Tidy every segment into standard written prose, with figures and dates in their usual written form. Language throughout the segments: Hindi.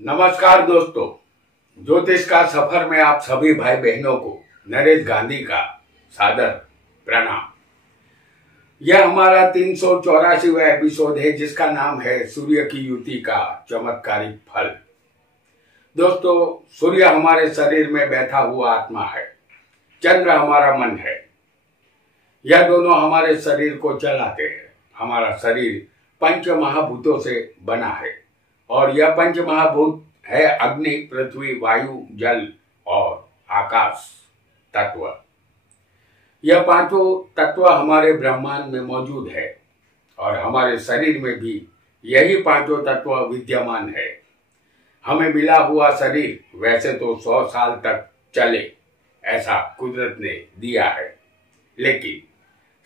नमस्कार दोस्तों, ज्योतिष का सफर में आप सभी भाई बहनों को नरेश गांधी का सादर प्रणाम। यह हमारा 384वां एपिसोड है जिसका नाम है सूर्य की युति का चमत्कारिक फल। दोस्तों, सूर्य हमारे शरीर में बैठा हुआ आत्मा है, चंद्र हमारा मन है। यह दोनों हमारे शरीर को चलाते हैं। हमारा शरीर पंच महाभूतों से बना है और यह पंच महाभूत है अग्नि, पृथ्वी, वायु, जल और आकाश तत्व। यह पांचों तत्व हमारे ब्रह्मांड में मौजूद है और हमारे शरीर में भी यही पांचों तत्व विद्यमान है। हमें मिला हुआ शरीर वैसे तो 100 साल तक चले ऐसा कुदरत ने दिया है, लेकिन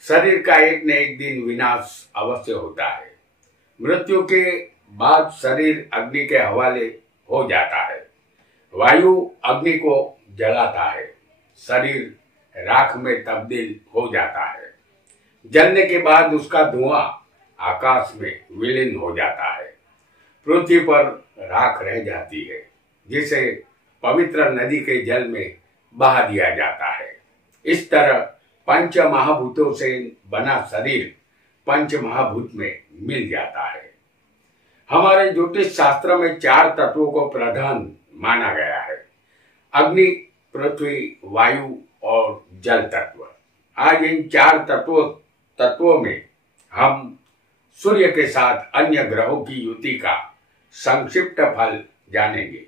शरीर का एक न एक दिन विनाश अवश्य होता है। मृत्यु के बाद शरीर अग्नि के हवाले हो जाता है। वायु अग्नि को जलाता है, शरीर राख में तब्दील हो जाता है। जलने के बाद उसका धुआं आकाश में विलीन हो जाता है। पृथ्वी पर राख रह जाती है जिसे पवित्र नदी के जल में बहा दिया जाता है। इस तरह पंच महाभूतों से बना शरीर पंच महाभूत में मिल जाता है। हमारे ज्योतिष शास्त्र में 4 तत्वों को प्रधान माना गया है: अग्नि, पृथ्वी, वायु और जल तत्व। आज इन 4 तत्वों में हम सूर्य के साथ अन्य ग्रहों की युति का संक्षिप्त फल जानेंगे।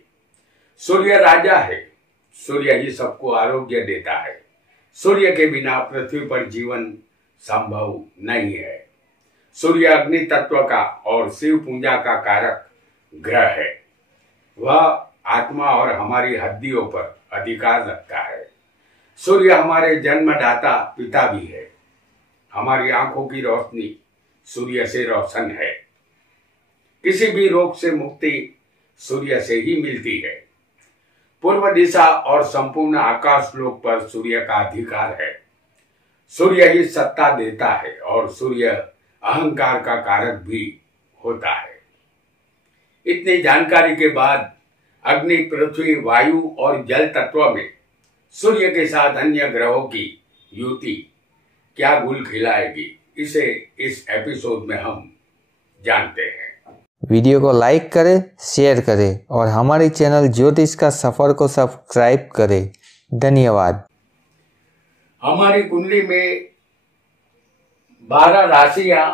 सूर्य राजा है, सूर्य ही सबको आरोग्य देता है। सूर्य के बिना पृथ्वी पर जीवन संभव नहीं है। सूर्य अग्नि तत्व का और शिव पूजा का कारक ग्रह है। वह आत्मा और हमारी हड्डियों पर अधिकार रखता है। सूर्य हमारे जन्मदाता पिता भी है। हमारी आंखों की रोशनी सूर्य से रोशन है। किसी भी रोग से मुक्ति सूर्य से ही मिलती है। पूर्व दिशा और संपूर्ण आकाश लोक पर सूर्य का अधिकार है। सूर्य ही सत्ता देता है और सूर्य अहंकार का कारक भी होता है। इतनी जानकारी के बाद अग्नि, पृथ्वी, वायु और जल तत्व में सूर्य के साथ अन्य ग्रहों की युति क्या गुल खिलाएगी, इसे इस एपिसोड में हम जानते हैं। वीडियो को लाइक करें, शेयर करें और हमारे चैनल ज्योतिष का सफर को सब्सक्राइब करें। धन्यवाद। हमारी कुंडली में 12 राशियां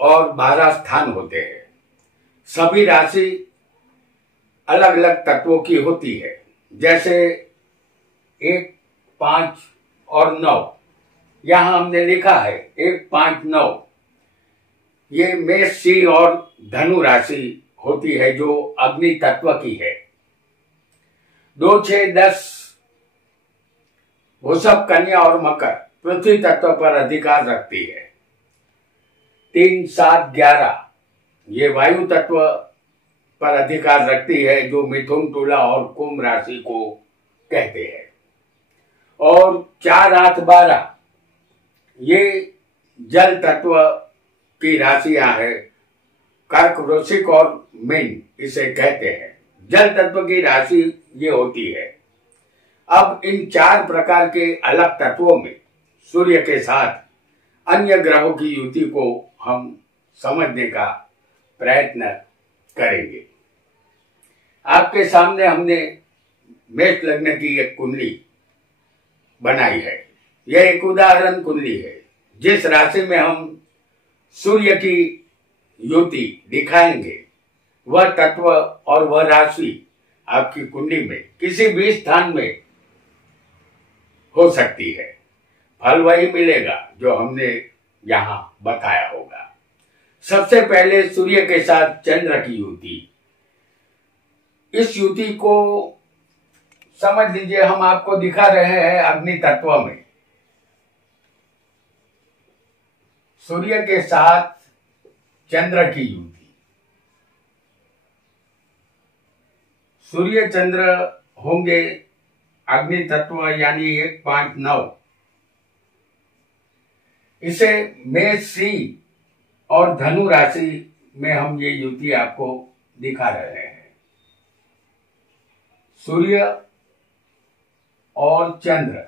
और 12 स्थान होते हैं। सभी राशि अलग अलग तत्वों की होती है, जैसे 1, 5 और 9। यहां हमने लिखा है 1, 5, 9। ये मेष, सिंह और धनु राशि होती है जो अग्नि तत्व की है। 2, 6, 10 वृषभ, कन्या और मकर पृथ्वी तत्व पर अधिकार रखती है। 3, 7, 11 ये वायु तत्व पर अधिकार रखती है जो मिथुन, तुला और कुंभ राशि को कहते हैं। और 4, 8, 12 ये जल तत्व की राशियां हैं। कर्क, वृश्चिक और मीन इसे कहते हैं। जल तत्व की राशि ये होती है। अब इन 4 प्रकार के अलग तत्वों में सूर्य के साथ अन्य ग्रहों की युति को हम समझने का प्रयत्न करेंगे। आपके सामने हमने मेष लग्न की एक कुंडली बनाई है। यह एक उदाहरण कुंडली है। जिस राशि में हम सूर्य की युति दिखाएंगे वह तत्व और वह राशि आपकी कुंडली में किसी भी स्थान में हो सकती है। फल वही मिलेगा जो हमने यहां बताया होगा। सबसे पहले सूर्य के साथ चंद्र की युति। इस युति को समझ लीजिए, हम आपको दिखा रहे हैं अग्नि तत्व में। सूर्य के साथ चंद्र की युति। सूर्य चंद्र होंगे अग्नि तत्व यानी 1, 5, 9। इसे मेष, सिंह और धनु राशि में हम ये युति आपको दिखा रहे हैं। सूर्य और चंद्र,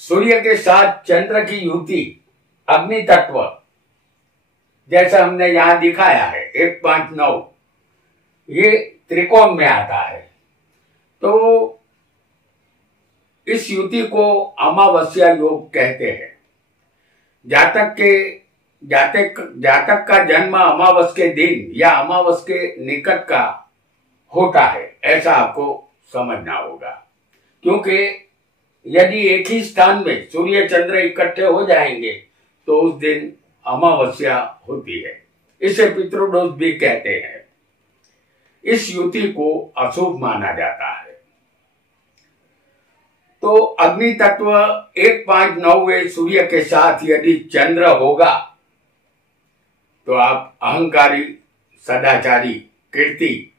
सूर्य के साथ चंद्र की युति अग्नि तत्व, जैसा हमने यहां दिखाया है 1, 5, 9, ये त्रिकोण में आता है। तो इस युति को अमावस्या योग कहते हैं। जातक का जन्म अमावस के दिन या अमावस के निकट का होता है, ऐसा आपको समझना होगा। क्योंकि यदि एक ही स्थान में सूर्य चंद्र इकट्ठे हो जाएंगे तो उस दिन अमावस्या होती है। इसे पितृदोष भी कहते हैं। इस युति को अशुभ माना जाता है। तो अग्नि तत्व 1, 5, 9 सूर्य के साथ यदि चंद्र होगा तो आप अहंकारी, सदाचारी, कीर्ति,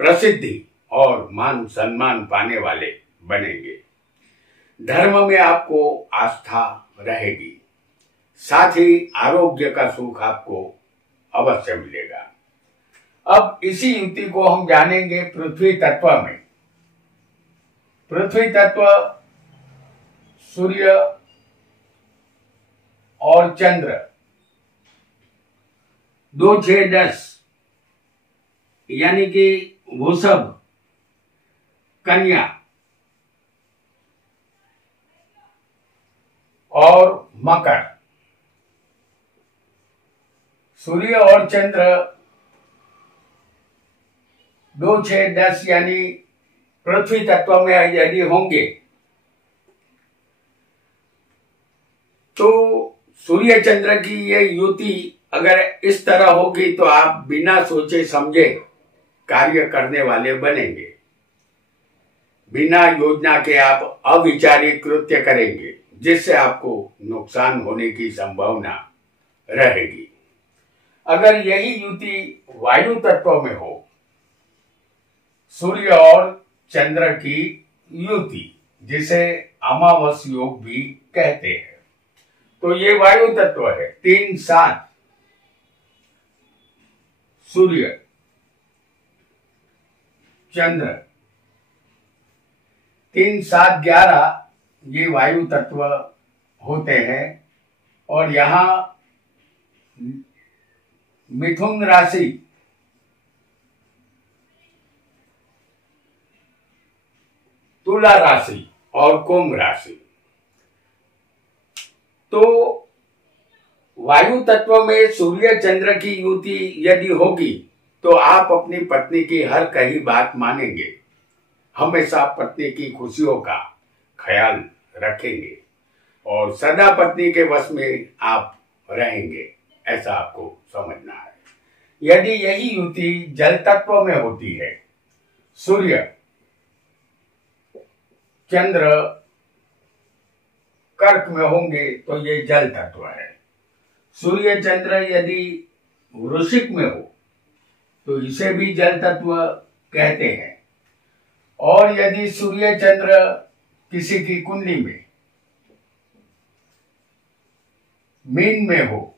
प्रसिद्धि और मान सम्मान पाने वाले बनेंगे। धर्म में आपको आस्था रहेगी, साथ ही आरोग्य का सुख आपको अवश्य मिलेगा। अब इसी युति को हम जानेंगे पृथ्वी तत्व में। पृथ्वी तत्व सूर्य और चंद्र 2, 6, 10 यानी कि वृषभ, कन्या और मकर। सूर्य और चंद्र 2, 6, 10 यानी पृथ्वी तत्व में यदि होंगे तो सूर्य चंद्र की ये युति अगर इस तरह होगी तो आप बिना सोचे समझे कार्य करने वाले बनेंगे। बिना योजना के आप अविचारी कृत्य करेंगे, जिससे आपको नुकसान होने की संभावना रहेगी। अगर यही युति वायु तत्व में हो, सूर्य और चंद्र की युति, जिसे अमावस योग भी कहते हैं, तो ये वायु तत्व है। 3, 7 सूर्य चंद्र, 3, 7, 11 ये वायु तत्व होते हैं। और यहां मिथुन राशि, तुला राशि और कुंभ राशि। तो वायु तत्व में सूर्य चंद्र की युति यदि होगी तो आप अपनी पत्नी की हर कही बात मानेंगे, हमेशा पत्नी की खुशियों का ख्याल रखेंगे और सदा पत्नी के वश में आप रहेंगे, ऐसा आपको समझना है। यदि यही युति जल तत्व में होती है, सूर्य चंद्र कर्क में होंगे तो ये जल तत्व है। सूर्य चंद्र यदि वृश्चिक में हो तो इसे भी जल तत्व कहते हैं। और यदि सूर्य चंद्र किसी की कुंडली में मीन में हो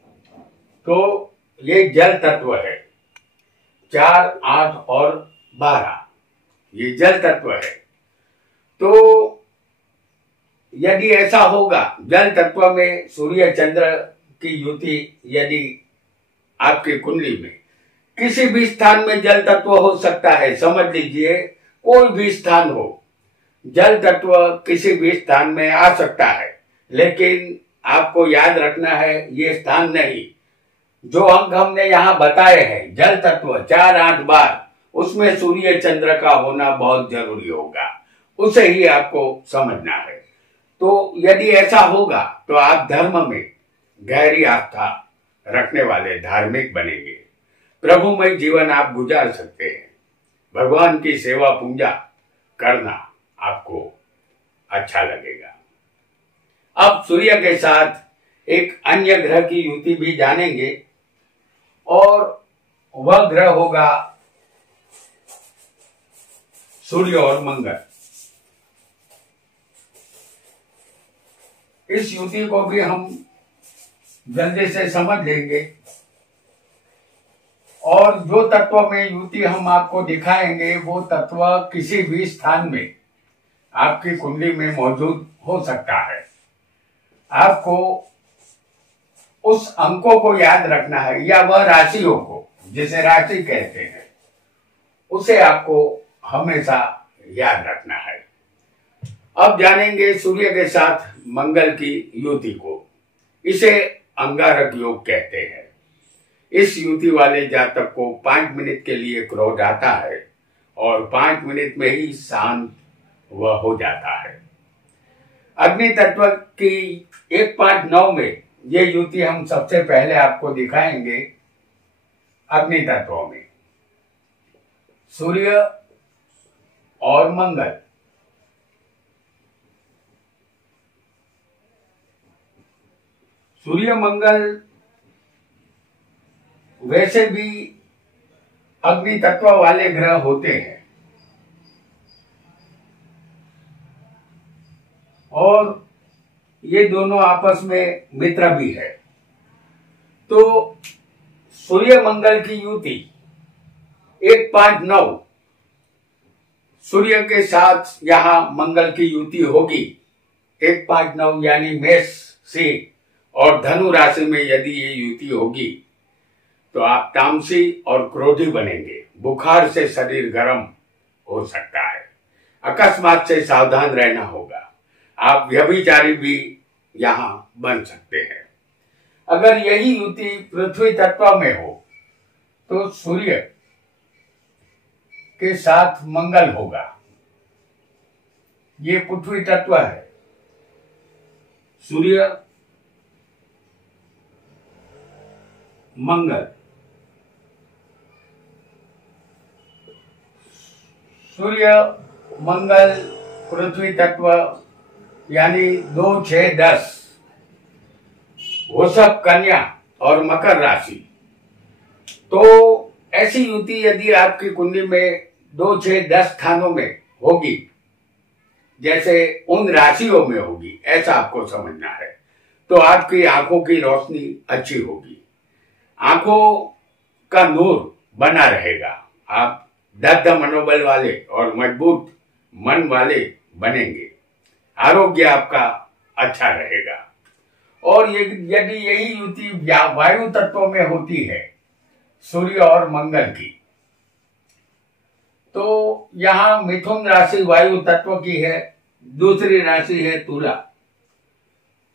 तो ये जल तत्व है। 4, 8 और 12 ये जल तत्व है। तो यदि ऐसा होगा, जल तत्व में सूर्य चंद्र की युति यदि आपकी कुंडली में किसी भी स्थान में जल तत्व हो सकता है, समझ लीजिए कोई भी स्थान हो, जल तत्व किसी भी स्थान में आ सकता है। लेकिन आपको याद रखना है ये स्थान नहीं, जो अंक हमने यहाँ बताए हैं जल तत्व 4, 8, 12 उसमें सूर्य चंद्र का होना बहुत जरूरी होगा, उसे ही आपको समझना है। तो यदि ऐसा होगा तो आप धर्म में गहरी आस्था रखने वाले धार्मिक बनेंगे, प्रभुमय जीवन आप गुजार सकते हैं। भगवान की सेवा पूजा करना आपको अच्छा लगेगा। अब सूर्य के साथ एक अन्य ग्रह की युति भी जानेंगे और वह ग्रह होगा सूर्य और मंगल। इस युति को भी हम जल्दी से समझ लेंगे और जो तत्व में युति हम आपको दिखाएंगे वो तत्व किसी भी स्थान में आपकी कुंडली में मौजूद हो सकता है। आपको उस अंकों को याद रखना है या वह राशियों को, जिसे राशि कहते हैं, उसे आपको हमेशा याद रखना है। अब जानेंगे सूर्य के साथ मंगल की युति को। इसे अंगारक योग कहते हैं। इस युति वाले जातक को 5 मिनट के लिए क्रोध आता है और 5 मिनट में ही शांत वह हो जाता है। अग्नि तत्व की 1.9 में ये युति हम सबसे पहले आपको दिखाएंगे। अग्नि तत्वों में सूर्य और मंगल। सूर्य मंगल वैसे भी अग्नि तत्व वाले ग्रह होते हैं और ये दोनों आपस में मित्र भी है। तो सूर्य मंगल की युति 1.9 सूर्य के साथ यहां मंगल की युति होगी। 1.9 यानी मेष से और धनु राशि में यदि ये युति होगी तो आप तामसी और क्रोधी बनेंगे। बुखार से शरीर गर्म हो सकता है। अकस्मात से सावधान रहना होगा। आप व्यभिचारी भी यहां बन सकते हैं। अगर यही युति पृथ्वी तत्व में हो तो सूर्य के साथ मंगल होगा। ये पृथ्वी तत्व है। सूर्य मंगल। सूर्य मंगल पृथ्वी तत्व यानी 2, 6, 10 वृषभ, कन्या और मकर राशि। तो ऐसी युति यदि आपकी कुंडली में 2, 6, 10 स्थानों में होगी, जैसे उन राशियों में होगी, ऐसा आपको समझना है, तो आपकी आंखों की रोशनी अच्छी होगी। आंखों का नूर बना रहेगा। आप दृढ़ मनोबल वाले और मजबूत मन वाले बनेंगे। आरोग्य आपका अच्छा रहेगा। और यदि यही युति वायु तत्वों में होती है, सूर्य और मंगल की, तो यहां मिथुन राशि वायु तत्व की है, दूसरी राशि है तुला।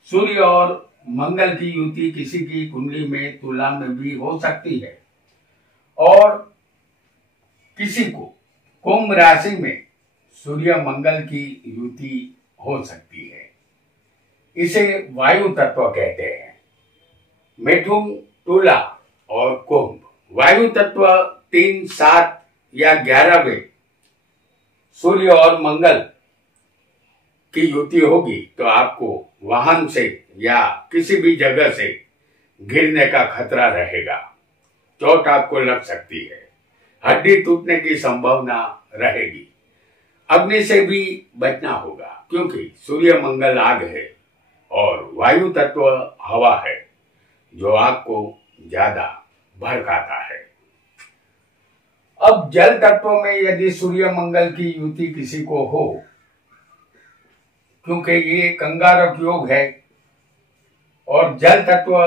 सूर्य और मंगल की युति किसी की कुंडली में तुला में भी हो सकती है और किसी को कुंभ राशि में सूर्य मंगल की युति हो सकती है। इसे वायु तत्व कहते हैं। मिथुन, तुला और कुंभ वायु तत्व 3, 7 या 11वें सूर्य और मंगल की युति होगी तो आपको वाहन से या किसी भी जगह से गिरने का खतरा रहेगा। चोट आपको लग सकती है। हड्डी टूटने की संभावना रहेगी। अग्नि से भी बचना होगा क्योंकि सूर्य मंगल आग है और वायु तत्व हवा है जो आग को ज्यादा भड़काता है। अब जल तत्व में यदि सूर्य मंगल की युति किसी को हो, क्योंकि ये कंगारक योग है और जल तत्व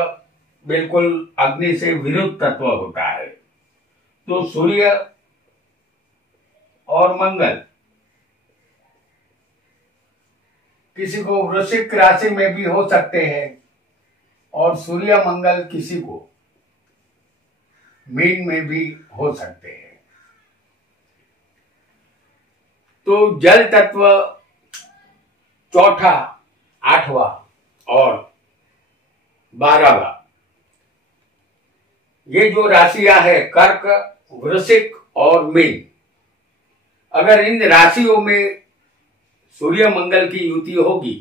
बिल्कुल अग्नि से विरुद्ध तत्व होता है, तो सूर्य और मंगल किसी को वृश्चिक राशि में भी हो सकते हैं और सूर्य मंगल किसी को मीन में भी हो सकते हैं। तो जल तत्व चौथा, 8वां और 12वां, ये जो राशियां है कर्क, वृश्चिक और मीन, अगर इन राशियों में सूर्य मंगल की युति होगी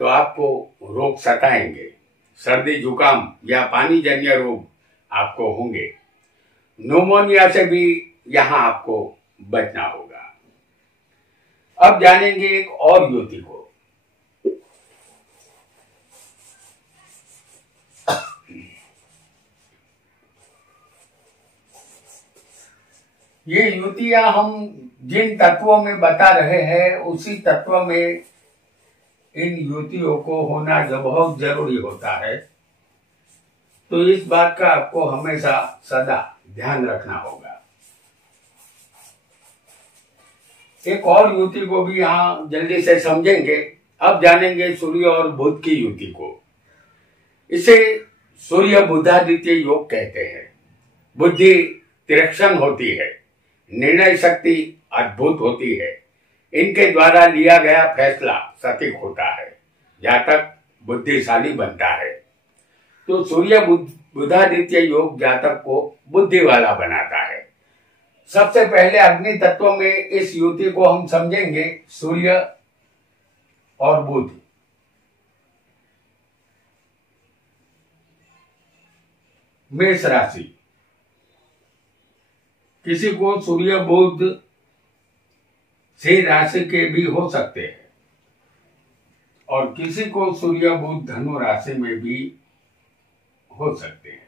तो आपको रोग सताएंगे। सर्दी, जुकाम या पानी जन्य रोग आपको होंगे। न्यूमोनिया से भी यहां आपको बचना होगा। अब जानेंगे एक और युति को। ये युतियां हम जिन तत्वों में बता रहे हैं उसी तत्व में इन युतियों को होना जो बहुत जरूरी होता है। तो इस बात का आपको हमेशा सदा ध्यान रखना होगा। एक और युति को भी यहाँ जल्दी से समझेंगे। अब जानेंगे सूर्य और बुध की युति को। इसे सूर्य बुधादित्य योग कहते हैं। बुद्धि तीक्ष्ण होती है, निर्णय शक्ति अद्भुत होती है, इनके द्वारा लिया गया फैसला सटीक होता है, जातक बुद्धिशाली बनता है। तो सूर्य बुधादित्य योग जातक को बुद्धि वाला बनाता है। सबसे पहले अग्नि तत्व में इस युति को हम समझेंगे। सूर्य और बुध, मेष राशि। किसी को सूर्य बुध सिंह राशि के भी हो सकते हैं और किसी को सूर्य बुध धनु राशि में भी हो सकते हैं।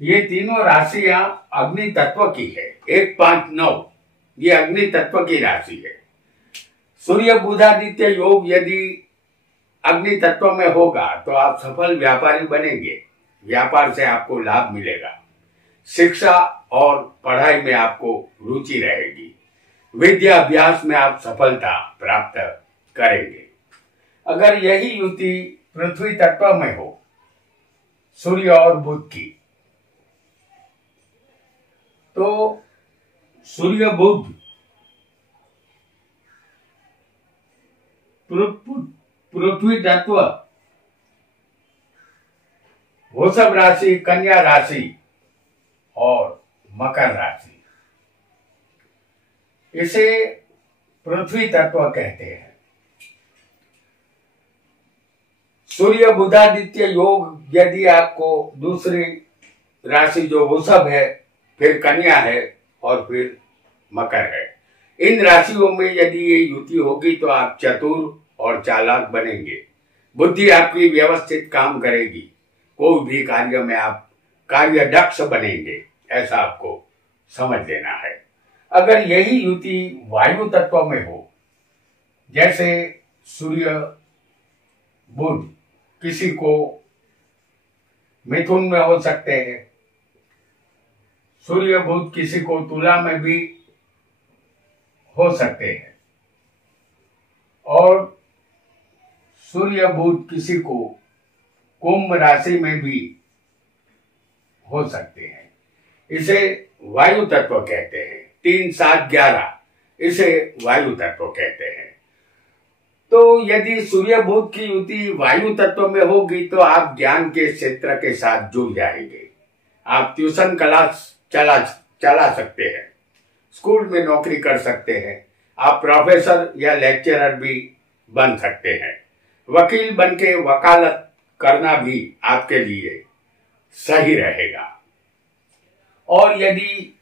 ये तीनों राशियां अग्नि तत्व की है। 1, 5, 9 ये अग्नि तत्व की राशि है। सूर्य बुधादित्य योग यदि अग्नि तत्व में होगा तो आप सफल व्यापारी बनेंगे। व्यापार से आपको लाभ मिलेगा। शिक्षा और पढ़ाई में आपको रुचि रहेगी। विद्या अभ्यास में आप सफलता प्राप्त करेंगे। अगर यही युति पृथ्वी तत्व में हो, सूर्य और बुध की, तो सूर्य बुध पृथ्वी तत्व, वृषभ राशि, कन्या राशि और मकर राशि, इसे पृथ्वी तत्व कहते हैं। सूर्य बुधादित्य योग यदि आपको दूसरी राशि जो वृषभ है, फिर कन्या है और फिर मकर है, इन राशियों में यदि ये युति होगी तो आप चतुर और चालाक बनेंगे। बुद्धि आपकी व्यवस्थित काम करेगी। कोई भी कार्य में आप कार्य दक्ष बनेंगे, ऐसा आपको समझ लेना है। अगर यही युति वायु तत्व में हो, जैसे सूर्य बुध किसी को मिथुन में हो सकते हैं, सूर्य बुध किसी को तुला में भी हो सकते हैं और सूर्य बुध किसी को कुंभ राशि में भी हो सकते हैं। इसे वायु तत्व कहते हैं। 3, 7, 11 इसे वायु तत्व कहते हैं। तो यदि सूर्य बुध की युति वायु तत्व में होगी तो आप ज्ञान के क्षेत्र के साथ जुड़ जाएंगे। आप ट्यूशन क्लास चला सकते हैं, स्कूल में नौकरी कर सकते हैं, आप प्रोफेसर या लेक्चरर भी बन सकते हैं। वकील बन के वकालत करना भी आपके लिए सही रहेगा। और यदि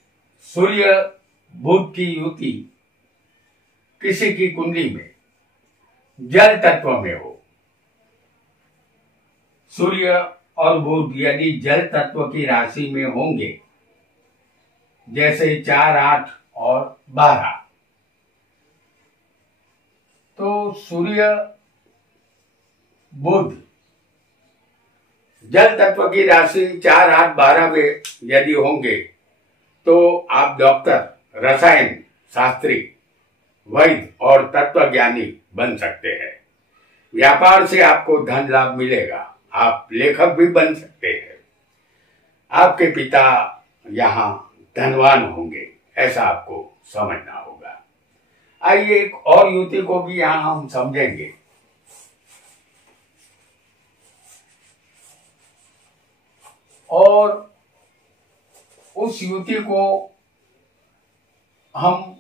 सूर्य बुध की युति किसी की कुंडली में जल तत्व में हो, सूर्य और बुध यदि जल तत्व की राशि में होंगे, जैसे 4, 8 और 12, तो सूर्य बुध जल तत्व की राशि 4, 8, 12 में यदि होंगे तो आप डॉक्टर, रसायन शास्त्री, वैद्य और तत्वज्ञानी बन सकते हैं। व्यापार से आपको धन लाभ मिलेगा। आप लेखक भी बन सकते हैं। आपके पिता यहाँ धनवान होंगे, ऐसा आपको समझना होगा। आइए एक और युति को भी यहाँ हम समझेंगे। और उस युति को हम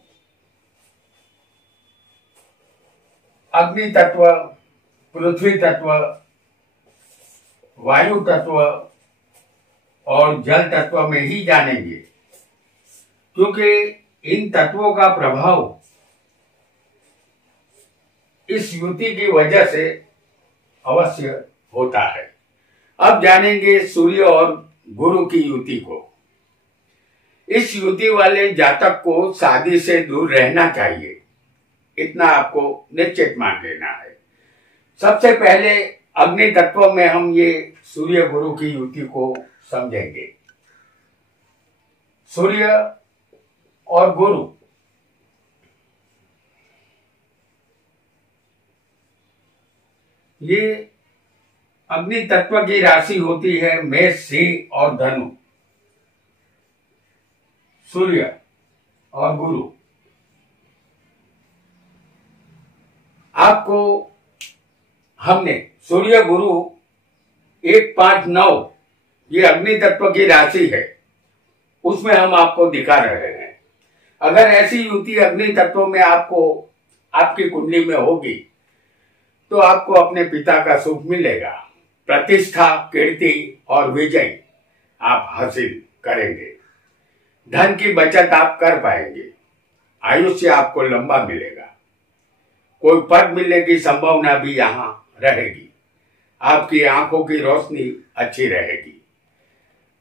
अग्नि तत्व, पृथ्वी तत्व, वायु तत्व और जल तत्व में ही जानेंगे, क्योंकि इन तत्वों का प्रभाव इस युति की वजह से अवश्य होता है। अब जानेंगे सूर्य और गुरु की युति को। इस युति वाले जातक को शादी से दूर रहना चाहिए, इतना आपको निश्चित मान लेना है। सबसे पहले अग्नि तत्व में हम ये सूर्य गुरु की युति को समझेंगे। सूर्य और गुरु ये अग्नि तत्व की राशि होती है मेष, सिंह और धनु। सूर्य और गुरु आपको हमने सूर्य गुरु 1, 5, 9 ये अग्नि तत्व की राशि है, उसमें हम आपको दिखा रहे हैं। अगर ऐसी युति अग्नि तत्व में आपको आपकी कुंडली में होगी तो आपको अपने पिता का सुख मिलेगा, प्रतिष्ठा, कीर्ति और विजय आप हासिल करेंगे, धन की बचत आप कर पाएंगे, आयुष्य आपको लंबा मिलेगा, कोई पद मिलने की संभावना भी यहाँ रहेगी, आपकी आंखों की रोशनी अच्छी रहेगी,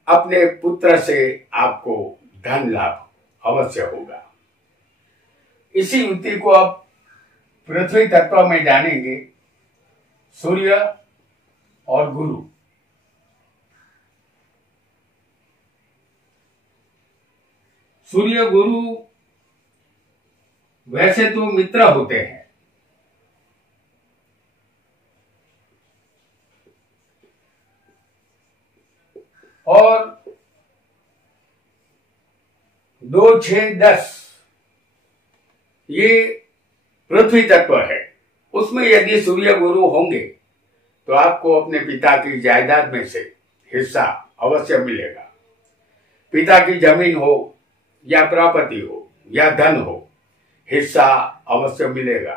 अपने पुत्र से आपको धन लाभ अवश्य होगा। इसी युति को अब पृथ्वी तत्व में जानेंगे। सूर्य और गुरु सूर्य गुरु वैसे तो मित्र होते हैं, और 2, 6, 10 ये पृथ्वी तत्व है। उसमें यदि सूर्य गुरु होंगे तो आपको अपने पिता की जायदाद में से हिस्सा अवश्य मिलेगा। पिता की जमीन हो या प्रॉपर्टी हो या धन हो, हिस्सा अवश्य मिलेगा,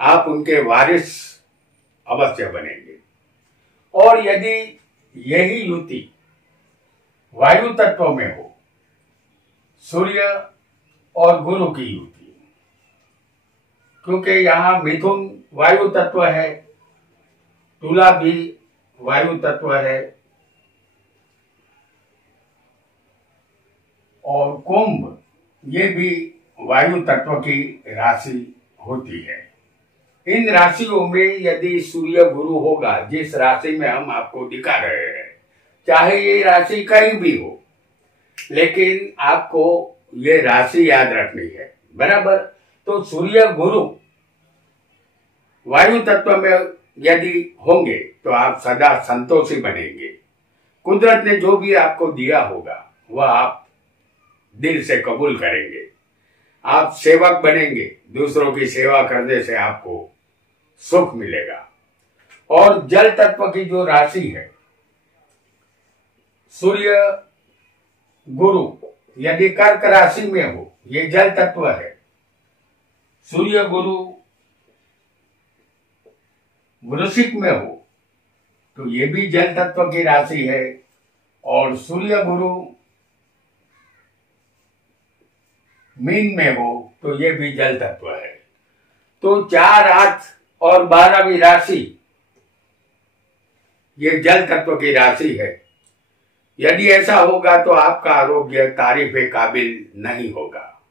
आप उनके वारिस अवश्य बनेंगे। और यदि यही युति वायु तत्व में हो, सूर्य और गुरु की युति, क्योंकि यहाँ मिथुन वायु तत्व है, तुला भी वायु तत्व है और कुंभ ये भी वायु तत्व की राशि होती है। इन राशियों में यदि सूर्य गुरु होगा, जिस राशि में हम आपको दिखा रहे हैं, चाहे ये राशि कहीं भी हो, लेकिन आपको ये राशि याद रखनी है, बराबर। तो सूर्य गुरु वायु तत्व में यदि होंगे तो आप सदा संतोषी बनेंगे। कुदरत ने जो भी आपको दिया होगा वह आप दिल से कबूल करेंगे, आप सेवक बनेंगे, दूसरों की सेवा करने से आपको सुख मिलेगा। और जल तत्व की जो राशि है, सूर्य गुरु यदि कर्क राशि में हो, ये जल तत्व है। सूर्य गुरु वृश्चिक में हो तो ये भी जल तत्व की राशि है, और सूर्य गुरु मीन में हो तो ये भी जल तत्व है। तो 4, 8 और 12वीं राशि ये जल तत्व की राशि है। यदि ऐसा होगा तो आपका आरोग्य तारीफ काबिल नहीं होगा,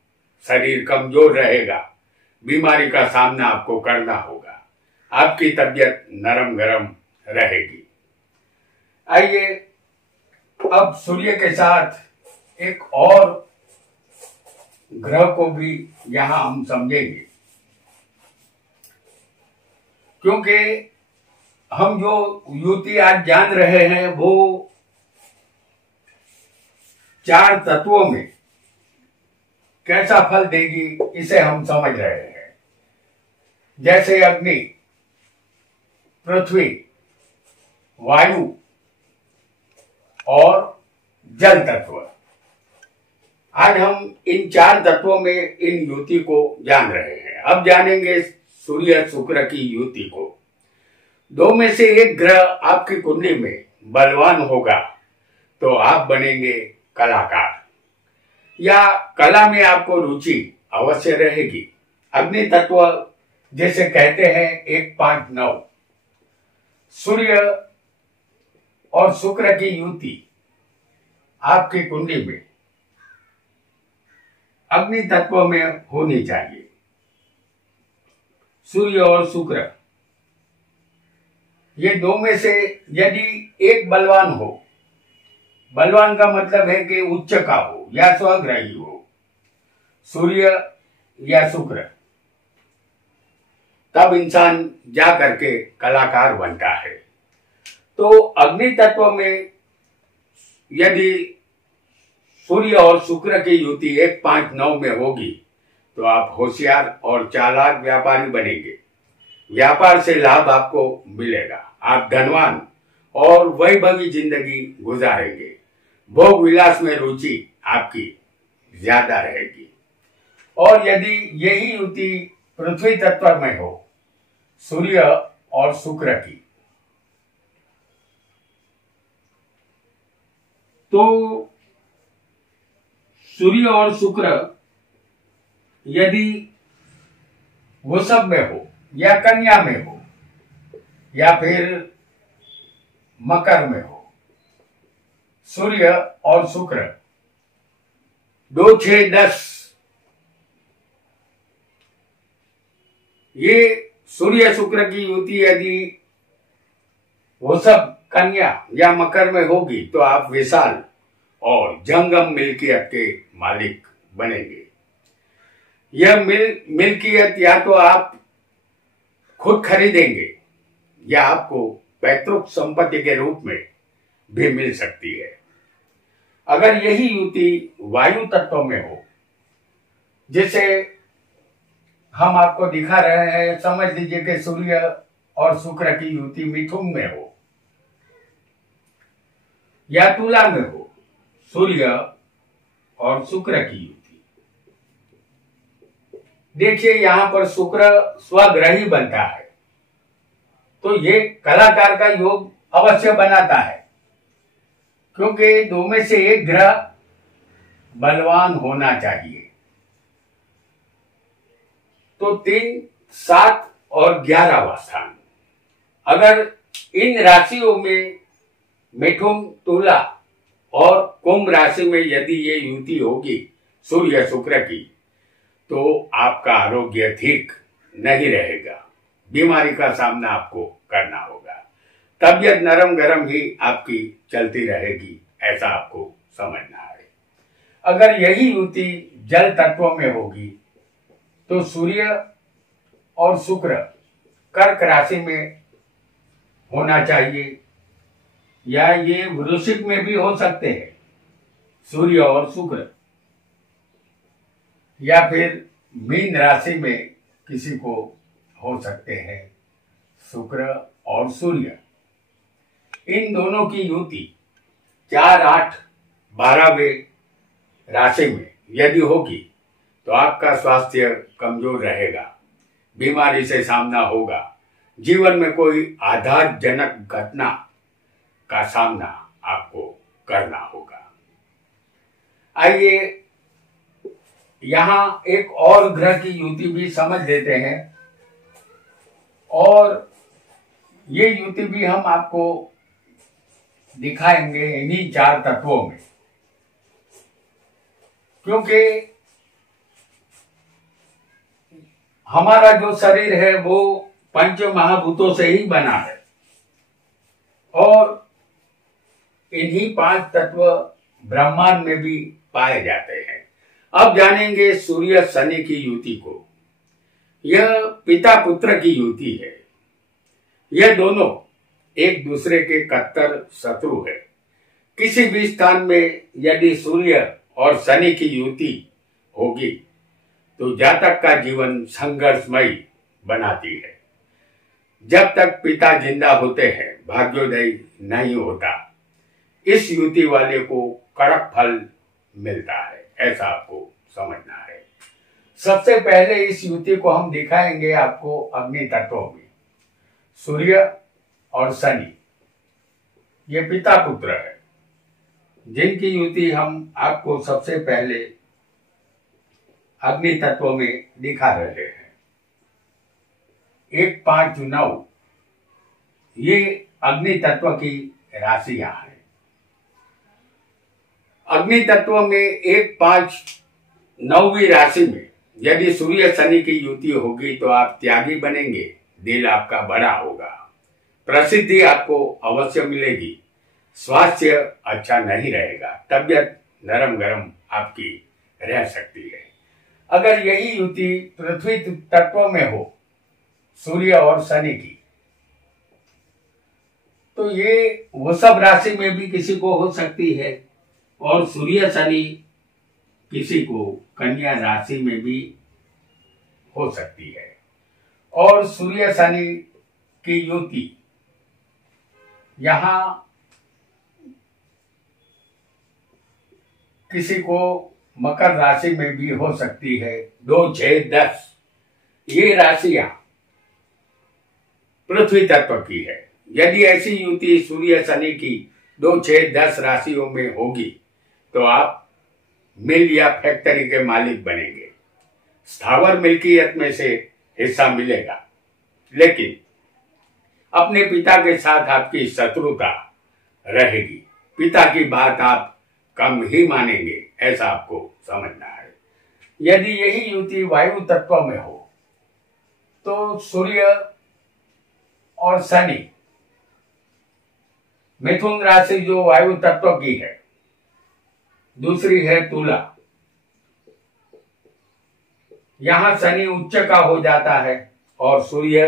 शरीर कमजोर रहेगा, बीमारी का सामना आपको करना होगा, आपकी तबीयत नरम गरम रहेगी। आइए अब सूर्य के साथ एक और ग्रह को भी यहां हम समझेंगे, क्योंकि हम जो युति आज जान रहे हैं वो 4 तत्वों में कैसा फल देगी इसे हम समझ रहे हैं। जैसे अग्नि, पृथ्वी, वायु और जल तत्व, आज हम इन 4 तत्वों में इन युति को जान रहे हैं। अब जानेंगे सूर्य शुक्र की युति को। 2 में से एक ग्रह आपकी कुंडली में बलवान होगा तो आप बनेंगे कलाकार, या कला में आपको रुचि अवश्य रहेगी। अग्नि तत्व जैसे कहते हैं 1, 5, 9, सूर्य और शुक्र की युति आपकी कुंडली में अग्नि तत्व में होनी चाहिए। सूर्य और शुक्र, ये दो में से यदि एक बलवान हो, बलवान का मतलब है कि उच्च का हो या स्वग्रही हो, सूर्य या शुक्र, तब इंसान जा करके कलाकार बनता है। तो अग्नि तत्व में यदि सूर्य और शुक्र की युति 1, 5, 9 में होगी तो आप होशियार और चालाक व्यापारी बनेंगे। व्यापार से लाभ आपको मिलेगा, आप धनवान और वैभवी जिंदगी गुजारेंगे। भोग विलास में रुचि आपकी ज्यादा रहेगी। और यदि यही युति पृथ्वी तत्व में हो, सूर्य और शुक्र की, तो सूर्य और शुक्र यदि वृषभ में हो या कन्या में हो या फिर मकर में हो, सूर्य और शुक्र 2, 6, 10, ये सूर्य शुक्र की युति यदि वृषभ, कन्या या मकर में होगी तो आप विशाल और जंगम मिल्कियत के मालिक बनेंगे। यह मिल्कियत या तो आप खुद खरीदेंगे या आपको पैतृक संपत्ति के रूप में भी मिल सकती है। अगर यही युति वायु तत्व में हो, जिसे हम आपको दिखा रहे हैं, समझ लीजिए कि सूर्य और शुक्र की युति मिथुन में हो या तुला में हो, सूर्य और शुक्र की युति, देखिए यहां पर शुक्र स्वग्रही बनता है, तो ये कलाकार का योग अवश्य बनाता है, क्योंकि दो में से एक ग्रह बलवान होना चाहिए। तो 3, 7 और 11वां स्थान, अगर इन राशियों में मिथुन, तुला और कुंभ राशि में यदि ये युति होगी सूर्य शुक्र की, तो आपका आरोग्य ठीक नहीं रहेगा, बीमारी का सामना आपको करना होगा, तबीयत नरम गरम ही आपकी चलती रहेगी, ऐसा आपको समझना है। अगर यही युति जल तत्व में होगी तो सूर्य और शुक्र कर्क राशि में होना चाहिए, या ये वृश्चिक में भी हो सकते हैं सूर्य और शुक्र, या फिर मीन राशि में किसी को हो सकते हैं शुक्र और सूर्य। इन दोनों की युति 4, 8, 12वें राशि में यदि होगी तो आपका स्वास्थ्य कमजोर रहेगा, बीमारी से सामना होगा, जीवन में कोई आघातजनक घटना का सामना आपको करना होगा। आइए यहां एक और ग्रह की युति भी समझ लेते हैं, और ये युति भी हम आपको दिखाएंगे इन्हीं 4 तत्वों में, क्योंकि हमारा जो शरीर है वो पंच महाभूतों से ही बना है, और इन्हीं 5 तत्व ब्रह्मांड में भी पाए जाते हैं। अब जानेंगे सूर्य शनि की युति को। यह पिता पुत्र की युति है। यह दोनों एक दूसरे के कट्टर शत्रु है। किसी भी स्थान में यदि सूर्य और शनि की युति होगी तो जातक का जीवन संघर्षमयी बनाती है। जब तक पिता जिंदा होते हैं भाग्योदय नहीं होता। इस युति वाले को कड़क फल मिलता है, ऐसा आपको समझना है। सबसे पहले इस युति को हम दिखाएंगे आपको अग्नि तत्वों में। सूर्य और शनि ये पिता पुत्र है, जिनकी युति हम आपको सबसे पहले अग्नि तत्व में दिखा रहे हैं। 1, 5, 9 ये अग्नि तत्व की राशियां हैं। अग्नि तत्व में 1, 5 9वीं राशि में यदि सूर्य शनि की युति होगी तो आप त्यागी बनेंगे, दिल आपका बड़ा होगा, प्रसिद्धि आपको अवश्य मिलेगी, स्वास्थ्य अच्छा नहीं रहेगा, तबियत नरम गरम आपकी रह सकती है। अगर यही युति पृथ्वी तत्व में हो सूर्य और शनि की, तो ये वृषभ राशि में भी किसी को हो सकती है और सूर्य शनि किसी को कन्या राशि में भी हो सकती है। और सूर्य शनि की युति यहां किसी को मकर राशि में भी हो सकती है। 2, 6, 10 ये राशियां पृथ्वी तत्व की है। यदि ऐसी युति सूर्य शनि की 2, 6, 10 राशियों में होगी तो आप मिल या फैक्ट्री के मालिक बनेंगे, स्थावर मिल्कियत में से हिस्सा मिलेगा, लेकिन अपने पिता के साथ आपकी शत्रुता रहेगी, पिता की बात आप कम ही मानेंगे, ऐसा आपको समझना है। यदि यही युति वायु तत्व में हो तो सूर्य और शनि, मिथुन राशि जो वायु तत्व की है, दूसरी है तुला, यहां शनि उच्च का हो जाता है और सूर्य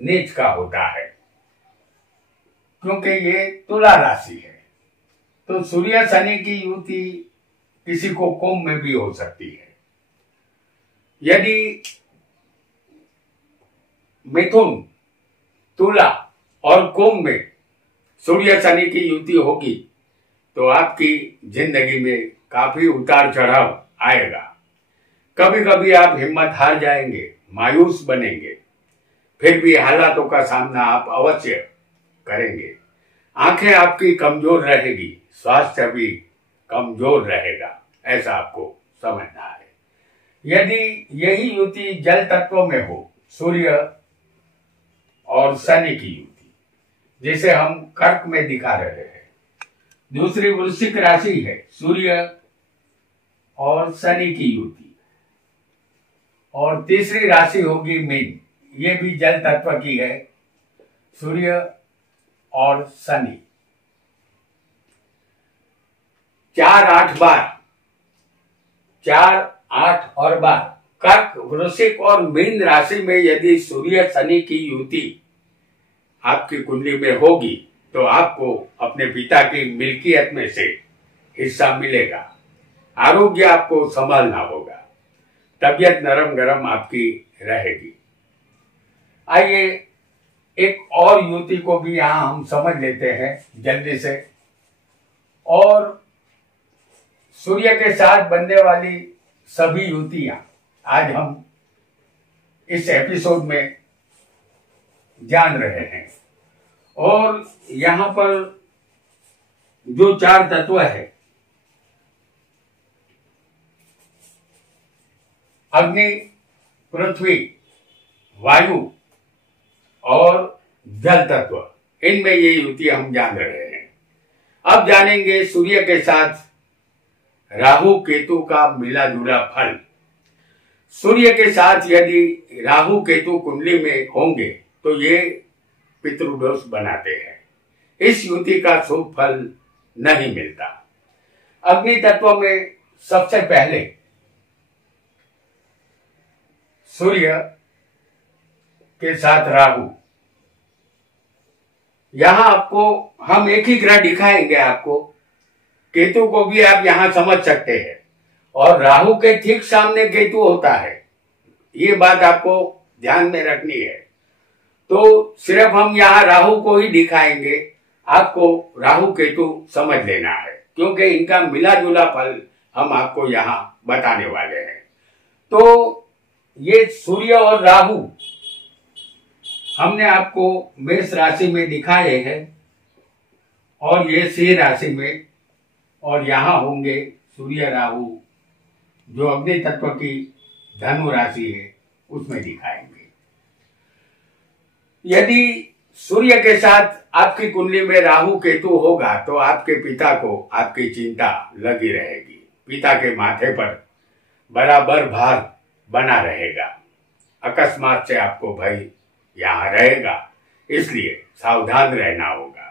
नीच का होता है, क्योंकि ये तुला राशि है। तो सूर्य शनि की युति किसी को कुंभ में भी हो सकती है। यदि मिथुन, तुला और कुंभ में सूर्य शनि की युति होगी तो आपकी जिंदगी में काफी उतार चढ़ाव आएगा। कभी कभी आप हिम्मत हार जाएंगे, मायूस बनेंगे, फिर भी हालातों का सामना आप अवश्य करेंगे। आंखें आपकी कमजोर रहेगी, स्वास्थ्य भी कमजोर रहेगा, ऐसा आपको समझना है। यदि यही युति जल तत्व में हो, सूर्य और शनि की युति, जिसे हम कर्क में दिखा रहे हैं, दूसरी वृश्चिक राशि है सूर्य और शनि की युति, और तीसरी राशि होगी मीन, ये भी जल तत्व की है, सूर्य और शनि। 4, 8 बार, 4, 8 और 12 कर्क, वृश्चिक और मीन राशि में यदि सूर्य शनि की युति आपकी कुंडली में होगी तो आपको अपने पिता की मिल्कियत में से हिस्सा मिलेगा, आरोग्य आपको संभालना होगा, तबियत नरम गरम आपकी रहेगी। आइए एक और युति को भी यहां हम समझ लेते हैं जल्दी से। और सूर्य के साथ बनने वाली सभी युतियां आज हम इस एपिसोड में जान रहे हैं। और यहां पर जो 4 तत्व है, अग्नि, पृथ्वी, वायु और जल तत्व, इनमें ये युति हम जान रहे हैं। अब जानेंगे सूर्य के साथ राहु केतु का मिला जुला फल। सूर्य के साथ यदि राहु केतु कुंडली में होंगे तो ये पितृदोष बनाते हैं, इस युति का शुभ फल नहीं मिलता। अग्नि तत्व में सबसे पहले सूर्य के साथ राहु, यहां आपको हम एक ही ग्रह दिखाएंगे, आपको केतु को भी आप यहां समझ सकते हैं, और राहु के ठीक सामने केतु होता है, ये बात आपको ध्यान में रखनी है। तो सिर्फ हम यहाँ राहु को ही दिखाएंगे, आपको राहु केतु समझ लेना है, क्योंकि इनका मिला जुला फल हम आपको यहाँ बताने वाले हैं। तो ये सूर्य और राहु हमने आपको मेष राशि में दिखाए हैं, और ये सिंह राशि में, और यहाँ होंगे सूर्य राहु जो अग्नि तत्व की धनु राशि है उसमें दिखाएंगे। यदि सूर्य के साथ आपकी कुंडली में राहु केतु होगा तो आपके पिता को आपकी चिंता लगी रहेगी, पिता के माथे पर बराबर भार बना रहेगा। अकस्मात से आपको भय यहाँ रहेगा, इसलिए सावधान रहना होगा।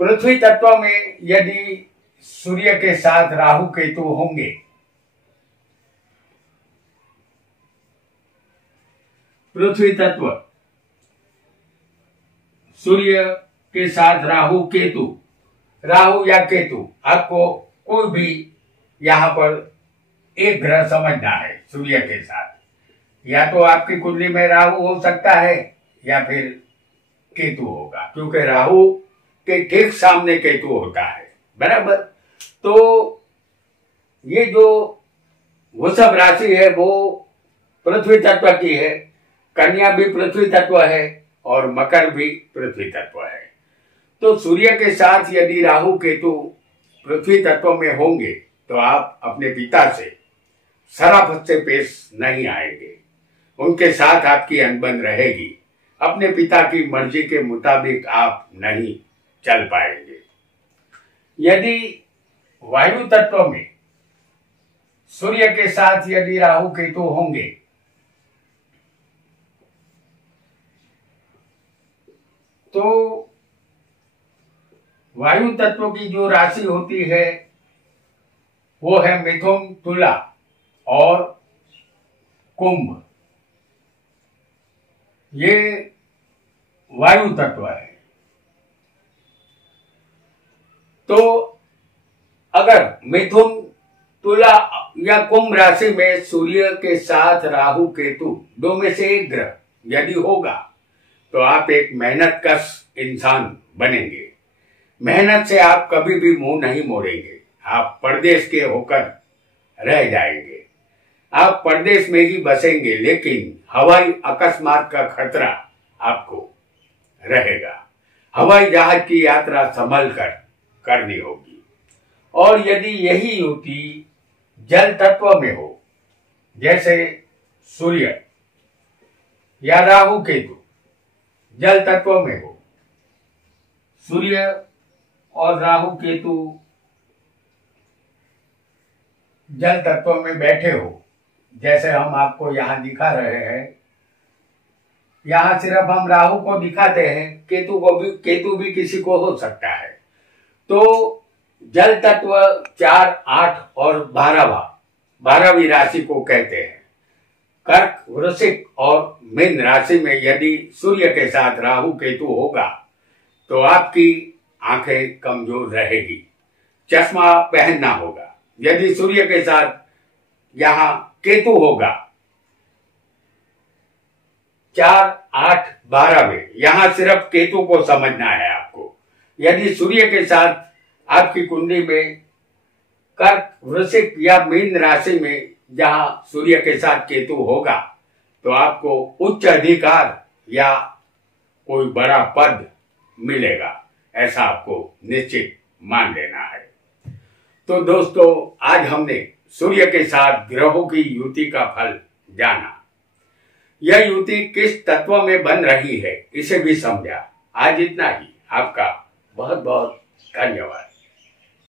पृथ्वी तत्व में यदि सूर्य के साथ राहु केतु होंगे, पृथ्वी तत्व सूर्य के साथ राहु केतु, राहु या केतु, आपको कोई भी यहाँ पर एक ग्रह समझना है सूर्य के साथ। या तो आपकी कुंडली में राहु हो सकता है या फिर केतु होगा, क्योंकि राहु के ठीक सामने केतु होता है, बराबर। तो ये जो वृषभ राशि है वो पृथ्वी तत्व की है, कन्या भी पृथ्वी तत्व है और मकर भी पृथ्वी तत्व है। तो सूर्य के साथ यदि राहु केतु पृथ्वी तत्व में होंगे तो आप अपने पिता से शराफत से पेश नहीं आएंगे, उनके साथ आपकी अनबन रहेगी, अपने पिता की मर्जी के मुताबिक आप नहीं चल पाएंगे। यदि वायु तत्व में सूर्य के साथ यदि राहु केतु होंगे तो वायु तत्व की जो राशि होती है वो है मिथुन, तुला और कुंभ। ये वायु तत्व है। तो अगर मिथुन, तुला या कुंभ राशि में सूर्य के साथ राहु केतु दो में से एक ग्रह यदि होगा तो आप एक मेहनतकश इंसान बनेंगे। मेहनत से आप कभी भी मुंह नहीं मोड़ेंगे, आप परदेश के होकर रह जाएंगे। आप परदेश में ही बसेंगे, लेकिन हवाई अकस्मात का खतरा आपको रहेगा। हवाई जहाज की यात्रा संभल कर करनी होगी। और यदि यही युति जल तत्व में हो, जैसे सूर्य या राहु केतु जल तत्व में हो, सूर्य और राहु केतु जल तत्व में बैठे हो, जैसे हम आपको यहाँ दिखा रहे हैं। यहाँ सिर्फ हम राहु को दिखाते हैं, केतु भी किसी को हो सकता है। तो जल तत्व 4, 8 और 12वीं राशि को कहते हैं। कर्क, वृश्चिक और मीन राशि में यदि सूर्य के साथ राहु केतु होगा तो आपकी आंखें कमजोर रहेगी, चश्मा पहनना होगा। यदि सूर्य के साथ यहाँ केतु होगा 4, 8, 12 में, यहां सिर्फ केतु को समझना है आपको। यदि सूर्य के साथ आपकी कुंडली में कर्क, वृश्चिक या मीन राशि में जहां सूर्य के साथ केतु होगा तो आपको उच्च अधिकार या कोई बड़ा पद मिलेगा, ऐसा आपको निश्चित मान लेना है। तो दोस्तों, आज हमने सूर्य के साथ ग्रहों की युति का फल जाना। यह युति किस तत्व में बन रही है इसे भी समझा। आज इतना ही। आपका बहुत बहुत धन्यवाद।